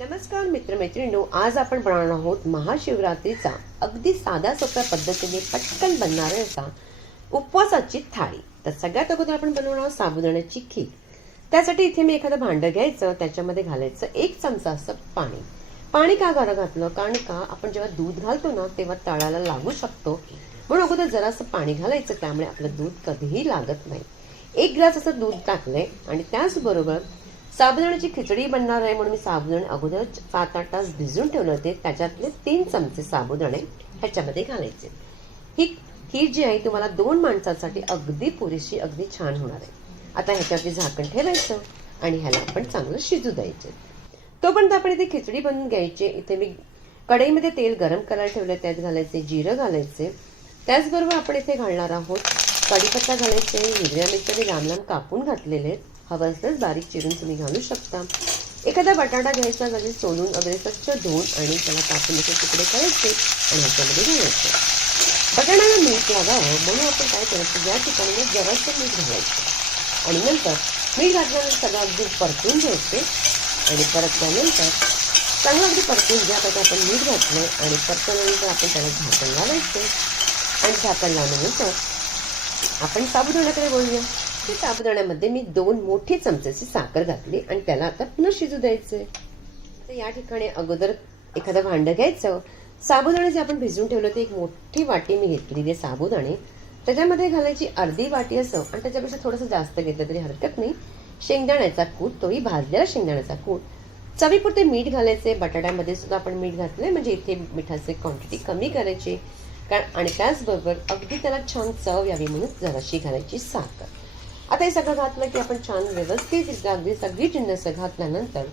नमस्कार मित्रमैत्रिणींनो, आज आपण बनवणार आहोत महाशिवरात्रीचा अगदी साध्या सोप्या पद्धतीने पटकन बनणारा असा उपवासाची थाळी। तर सगळ्यात अगोदर आपण बनवणार आहोत साबुदाण्याची खीर। त्यासाठी इथे मी एखादं भांडं घ्यायचं, त्याच्यामध्ये घालायचं 1 चमचा असं पाणी। पाणी का घातलं कारण का आपण जेव्हा दूध घालतो ना तेव्हा तळाला लागू शकतो, म्हणून अगोदर जरासं पाणी घालायचं, त्यामुळे आपलं दूध कधीही लागत नाही। 1 ग्लास असं दूध टाकलंय आणि त्याचबरोबर साबुदाण्याची खिचडी बनणार आहे म्हणून मी साबुदाणे अगोदर 7-8 तास भिजवून ठेवले होते। त्याच्यातले 3 चमचे साबुदाणे ह्याच्यामध्ये घालायचे। ही खीर जी आहे तुम्हाला 2 माणसांसाठी अगदी पुरेशी, अगदी छान होणार आहे। आता ह्याच्यावरती झाकण ठेवायचं आणि ह्याला आपण चांगलं शिजू द्यायचे। तोपर्यंत आपण इथे खिचडी बनवून घ्यायची। इथे मी कढईमध्ये तेल गरम करायला ठेवले, त्यात घालायचे जिरं घालायचे। त्याचबरोबर आपण इथे घालणार आहोत कढीपत्ता घालायचे, हिरव्या मिरच्या मी लांब लांब कापून घातलेले आहेत, हवं असल्यास बारीक चिरून तुम्ही घालू शकता। एखादा बटाटा घ्यायचा, त्याचे सोलून वगैरे स्वच्छ धुवून आणि त्याला कापून असे तुकडे करायचे आणि ह्याच्यामध्ये घालायचे। बटाट्याला मीठ लागावं म्हणून आपण काय करायचं, या ठिकाणी जरासं मीठ घालायचं आणि नंतर मीठ घातल्यानंतर सगळं अगदी परतून घ्यायचे आणि परतल्यानंतर चांगलं अगदी परतून घ्या। आता आपण मीठ घातलंय आणि परतल्यानंतर आपण त्याला झाकण लावायचे आणि झाकण लावल्यानंतर आपण साबुदाण्याकडे बोलूया। की साबुदाण्यामध्ये मी 2 मोठे चमचेची साखर घातली आणि त्याला आता पुन्हा शिजू द्यायचे। तर या ठिकाणी अगोदर एखादं भांडं घ्यायचं, साबुदाणे जे आपण भिजवून ठेवले होते 1 मोठी वाटी मी घेतलेली साबुदाणे, त्याच्यामध्ये घालायची अर्धी वाटी असं आणि त्याच्यापेक्षा थोडंसं जास्त घेतलं तरी हरकत नाही शेंगदाण्याचा कूट, तोही भाजलेला शेंगदाण्याचा कूट। चवीपुरते मीठ घालायचे, बटाट्यामध्ये सुद्धा आपण मीठ घातलंय म्हणजे इथे मिठाची क्वांटिटी कमी करायची आणि त्याचबरोबर अगदी त्याला छान चव यावी म्हणून जराशी घालायची साखर। आता हे सगळं घातलं की आपण छान व्यवस्थित अगदी सगळी जिन्नस घातल्यानंतर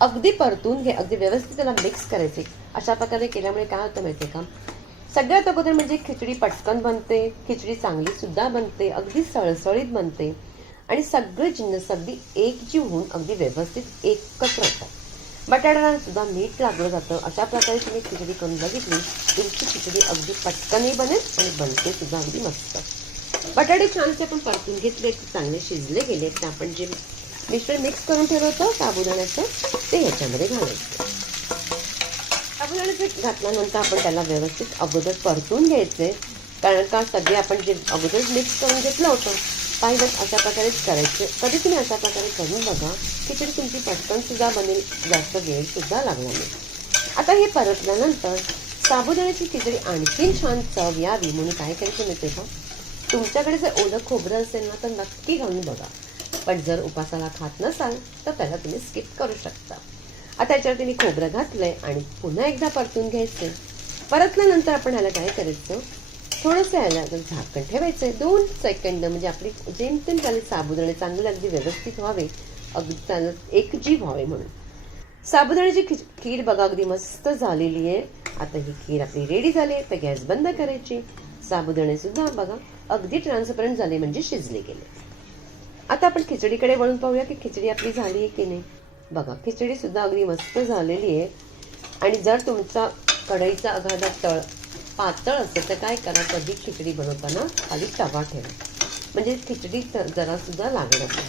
अगदी परतून घे, अगदी व्यवस्थित त्याला मिक्स करायचे। अशा प्रकारे केल्यामुळे काय होतं माहितीये का, सगळ्यात अगोदर म्हणजे खिचडी पटकन बनते, खिचडी चांगली सुद्धा बनते, अगदी सळसळीत बनते आणि सगळे जिन्नस अगदी एकजीव होऊन अगदी व्यवस्थित एकत्र होतात। बटाट्याला सुद्धा मीठ लागलं जातं। अशा प्रकारे तुम्ही खिचडी करून बघितली, तुमची खिचडी अगदी पटकनही बनेल आणि बनते सुद्धा अगदी मस्त। बटाटे छानसे आपण परतून घेतले, चांगले शिजले गेले, तर आपण जे मिश्रण मिक्स करून ठेवलं होतं साबुदाण्याचं ते ह्याच्यामध्ये घालायचं। साबुदाण्याचं घातल्यानंतर आपण त्याला व्यवस्थित अगोदर परतून घ्यायचे, कारण का सगळे आपण जे अगोदर मिक्स करून घेतलं होतं पाहिलं अशा प्रकारेच करायचे। कधी तुम्ही अशा प्रकारे करून बघा, खिचडी तुमची पटकन सुद्धा बनेल, जास्त वेळ सुद्धा लागणार नाही। आता हे परतल्यानंतर साबुदाण्याची खिचडी आणखीन छान चव यावी म्हणून काय करायचं माहिती का, तुमच्याकडे जर ओलं खोबरं असेल ना तर नक्की घालून बघा, पण जर उपासाला खात नसाल तर त्याला तुम्ही स्किप करू शकता। आता याच्यावरती मी खोबरं घातलंय आणि पुन्हा एकदा परतून घ्यायचे। परतल्यानंतर आपण ह्याला काय करायचं, थोडंसं ह्याला झाकण ठेवायचं 2 सेकंद, म्हणजे आपली जेमतेम त्याला साबुदाणे चांगले अगदी व्यवस्थित व्हावे, अगदी चांगलं एकजीव व्हावे म्हणून। साबुदाण्याची खीर बघा अगदी मस्त झालेली आहे। आता ही खीर आपली रेडी झाली, तर गॅस बंद करायची। साबुदाणे सुद्धा बघा अगदी ट्रान्सपरंट झाले, म्हणजे शिजले गेले। आता आपण खिचडीकडे वळून पाहूया की खिचडी आपली झाली आहे की नाही। बघा खिचडी सुद्धा अगदी मस्त झालेली आहे आणि जर तुमचा कढईचा एखादा तळ पातळ असेल तर काय करा, कधी खिचडी बनवताना खाली तवा ठेवा, म्हणजे खिचडी जरा सुद्धा लागणार नाही।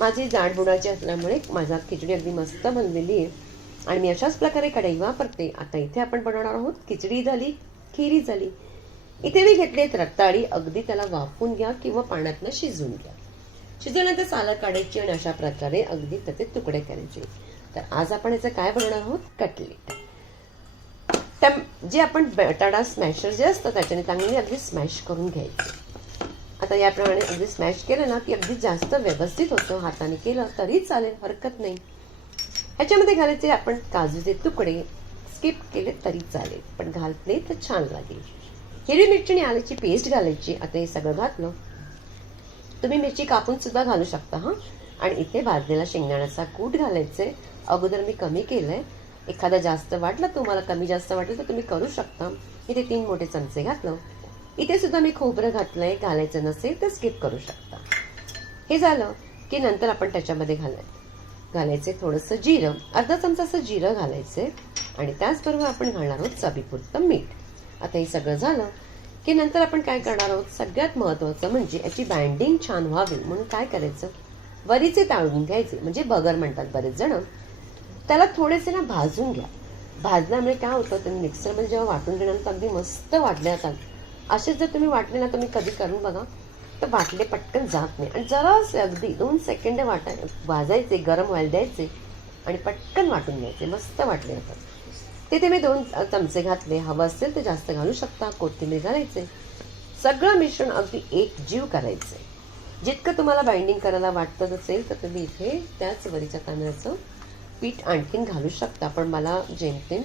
माझी जाड बुडाची असल्यामुळे माझा खिचडी अगदी मस्त बनलेली आहे आणि मी अशाच प्रकारे कढई वापरते। आता इथे आपण बनवणार आहोत खिचडी झाली, खिरी झाली। इथे मी घेतलेत रताळी, अगदी त्याला वाफून घ्या किंवा पाण्यातनं शिजवून घ्या। शिजवल्यानंतर सालं काढायची आणि अशा प्रकारे अगदी त्याचे तुकडे करायचे। तर आज आपण याचं काय बनवणार आहोत, कटलेट। जे आपण बटाटा स्मॅशर जे असतं त्याच्याने चांगली अगदी स्मॅश करून घ्यायचे। आता याप्रमाणे अगदी स्मॅश केलं ना की अगदी जास्त व्यवस्थित होतं, हाताने केलं तरी चालेल, हरकत नाही। ह्याच्यामध्ये घालायचे आपण काजूचे तुकडे, स्किप केले तरी चालेल पण घातले तर छान लागेल। हिरवी मिरची आणि आल्याची पेस्ट घालायची। आता हे सगळं घातलं, तुम्ही मिरची कापून सुद्धा घालू शकता हा। आणि इथे भाजलेला शेंगदाण्याचा कूट घालायचे, अगोदर मी कमी केलंय, एखादा जास्त वाटलं तुम्हाला, कमी जास्त वाटलं तर तुम्ही करू शकता। इथे 3 मोठे चमचे घातलं। इथे सुद्धा मी खोबरं घातलंय, घालायचं नसेल तर स्किप करू शकता। हे झालं की नंतर आपण त्याच्यामध्ये घालायचे थोडंसं जिरं, अर्धा चमचा असं जिरं घालायचे आणि त्याचबरोबर आपण घालणार आहोत चवीपुरतं मीठ। आता हे सगळं झालं की नंतर आपण काय करणार आहोत, सगळ्यात महत्त्वाचं म्हणजे याची बाइंडिंग छान व्हावी म्हणून काय करायचं, वरीचे ताळून घ्यायचे, म्हणजे बगर म्हणतात बरेच जण। त्याला थोडेसे ना भाजून घ्या. भाजल्यामुळे काय होतं, तुम्ही मिक्सरमध्ये जेव्हा वाटून घेणार तर अगदी मस्त वाटले जातात. असेच जर तुम्ही वाटले ना, तुम्ही कधी करून बघा, तर वाटले पटकन जात नाही. आणि जरासे अगदी 2 सेकंड भाजायचे, गरम व्हायला द्यायचे आणि पटकन वाटून घ्यायचे. मस्त वाटले जातात. तिथे मी 2 चमचे घातले. हवं असेल तर जास्त घालू शकता. कोथिंबीर घालायचे. सगळं मिश्रण अगदी एकजीव करायचं. जितकं तुम्हाला बाइंडिंग करायला वाटत असेल तर तुम्ही इथे त्याच वरीच्या तांदळाचं पीठ आणखीन घालू शकता. पण मला जेमतेम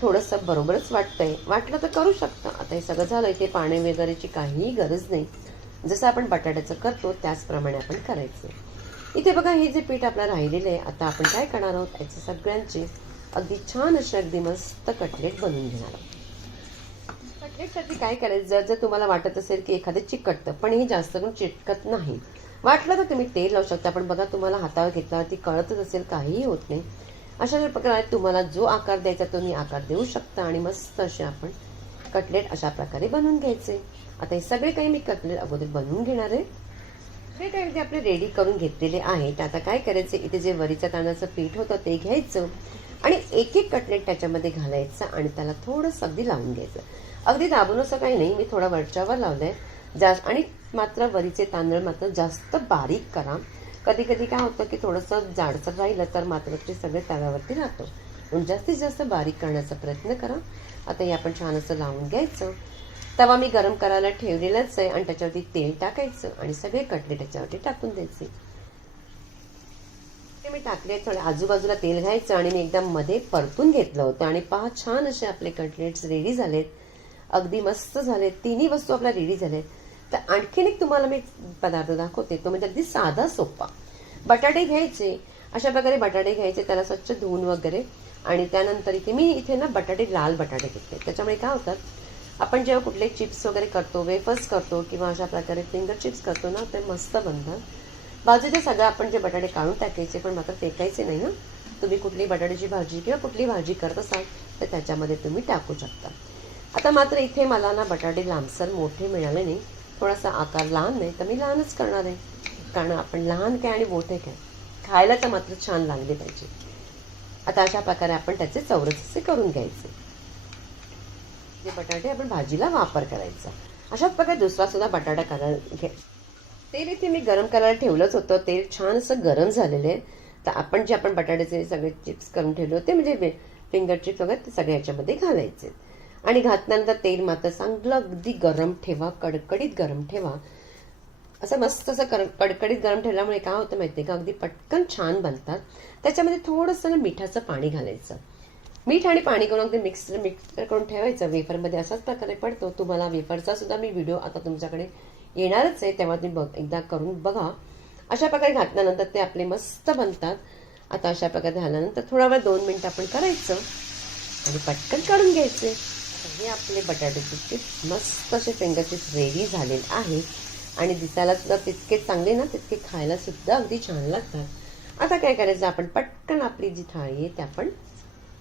थोडंसं बरोबरच वाटतंय. वाटलं तर करू शकता. आता हे सगळं झालं. इथे पाणी वगैरेची काहीही गरज नाही. जसं आपण बटाट्याचं करतो त्याचप्रमाणे आपण करायचं. इथे बघा, हे जे पीठ आपलं राहिलेलं आहे, आता आपण काय करणार आहोत, याचे सगळ्यांचे अगदी छान असे अगदी मस्त कटलेट बनवून घेणार आहोत. कटलेटसाठी काय करायचं, जर तुम्हाला वाटत असेल की एखादं चिकटतं, पण हे जास्त करून चिटकत नाही, वाटलं तर तुम्ही तेल लावू शकता. पण बघा, तुम्हाला हातावर घेतल्यावरती कळतच असेल, काहीही होत नाही. अशा प्रकारे तुम्हाला जो आकार द्यायचा तो मी आकार देऊ शकता आणि मस्त असे आपण कटलेट अशा प्रकारे बनवून घ्यायचे. आता हे सगळे काही मी कटलेट अगोदर बनवून घेणार आहे. हे काही आपले रेडी करून घेतलेले आहेत. आता काय करायचं, इथे जे वरीच्या तांदळाचं पीठ होतं ते घ्यायचं आणि एक एक कटलेट त्याच्यामध्ये घालायचं आणि त्याला थोडंसं अगदी लावून घ्यायचं. अगदी दाबून असं काही नाही, मी थोडा वरच्यावर लावलंय जास्त. आणि मात्र वरीचे तांदूळ मात्र जास्त बारीक करा. कधी कधी काय होतं की थोडंसं जाडसर राहिलं तर मात्र ते सगळे तव्यावरती राहतो. पण जास्तीत जास्त बारीक करण्याचा प्रयत्न करा. आता हे आपण छान असं लावून घ्यायचं. तवा मी गरम करायला ठेवलेलाच आहे आणि त्याच्यावरती तेल टाकायचं आणि सगळे कटलेट त्याच्यावरती टाकून द्यायचे. ते मी टाकले, थोडे आजूबाजूला तेल घ्यायचं आणि मी एकदम मध्ये परतून घेतलं होतं. आणि पहा, छान असे आपले कटलेट्स रेडी झालेत. अगदी मस्त झालेत. तिन्ही वस्तू आपल्या रेडी झालेत. तर आणखीन एक तुम्हाला मी पदार्थ दाखवते, तो म्हणजे अगदी साधा सोपा. बटाटे घ्यायचे. अशा प्रकारे बटाटे घ्यायचे, त्याला स्वच्छ धुवून वगैरे. आणि त्यानंतर इथे ना बटाटे, लाल बटाटे घेतले. त्याच्यामुळे काय होतात, आपण जेव्हा कुठले चिप्स वगैरे करतो, वेफर्स करतो किंवा अशा प्रकारे फिंगर चिप्स करतो ना, ते मस्त बनतात. बाजूचे सगळं आपण जे बटाटे काढून टाकायचे, पण मात्र फेकायचे नाही ना. तुम्ही कुठली बटाट्याची भाजी किंवा कुठली भाजी करत असाल तर त्याच्यामध्ये तुम्ही टाकू शकता. आता मात्र इथे मला ना बटाटे लांबसर मोठे मिळाले नाही. थोडासा आकार लहान नाही, तर मी लहानच करणार आहे. कारण आपण लहान काय आणि मोठे काय, खायला तर मात्र छान लागले पाहिजे. आता अशा प्रकारे आपण त्याचे चौरस असे करून घ्यायचे. जे बटाटे आपण भाजीला वापर करायचा. अशाच प्रकारे दुसरा सुद्धा बटाटा करायला घे. तेल इथे मी गरम करायला ठेवलंच होतं. तेल छान असं गरम झालेलं आहे. तर आपण जे बटाट्याचे सगळे चिप्स करून ठेवले होते, म्हणजे फिंगर चिप्स वगैरे, ते सगळे याच्यामध्ये घालायचे. आणि घातल्यानंतर तेल मात्र चांगलं अगदी गरम ठेवा, कडकडीत गरम ठेवा. असं मस्त असं कडकडीत गरम ठेवल्यामुळे काय होतं माहिती आहे का, अगदी पटकन छान बनतात. त्याच्यामध्ये थोडंसं ना मिठाचं पाणी घालायचं. मीठ आणि पाणी करून अगदी मिक्स करून ठेवायचं. वेफरमध्ये असाच प्रकारे पडतो. तुम्हाला वेफरचा सुद्धा मी व्हिडिओ आता तुमच्याकडे येणारच आहे, तेव्हा तुम्ही एकदा करून बघा. अशा प्रकारे घातल्यानंतर ते आपले मस्त बनतात. आता अशा प्रकारे झाल्यानंतर थोडा वेळ 2 मिनिटं आपण करायचं आणि पटकन काढून घ्यायचे. हे आपले बटाट्याचे चिप्स मस्त असे फिंगर चिप्स रेडी झालेले आहे. आणि दिसायला सुद्धा तितके चांगले ना, तितके खायला सुद्धा अगदी छान लागतात. आता काय करायचं, आपण पटकन आपली जी थाळी आहे ते आपण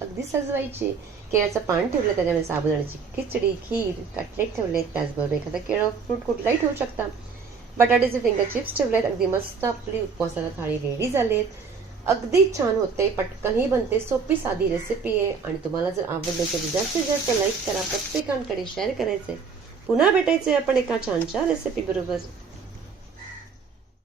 अगदी सजवायची. केळ्याचं पान ठेवलं, त्याच्यामध्ये साबुदाण्याची खिचडी, खीर, कटलेट ठेवलेत, त्याचबरोबर एखादा केळं फ्रूट कुठलाही ठेवू शकता. बटाट्याचे फिंगर चिप्स ठेवलेत. अगदी मस्त आपली उपवासाला थाळी रेडी झालीत. अगदी छान होते, पटकनही बनते, सोपी साधी रेसिपी आहे. आणि तुम्हाला जर आवडली तर जास्तीत जास्त लाईक करा, प्रत्येकांकडे शेअर करायचे. पुन्हा भेटायचे आपण एका छानशा रेसिपी बरोबर.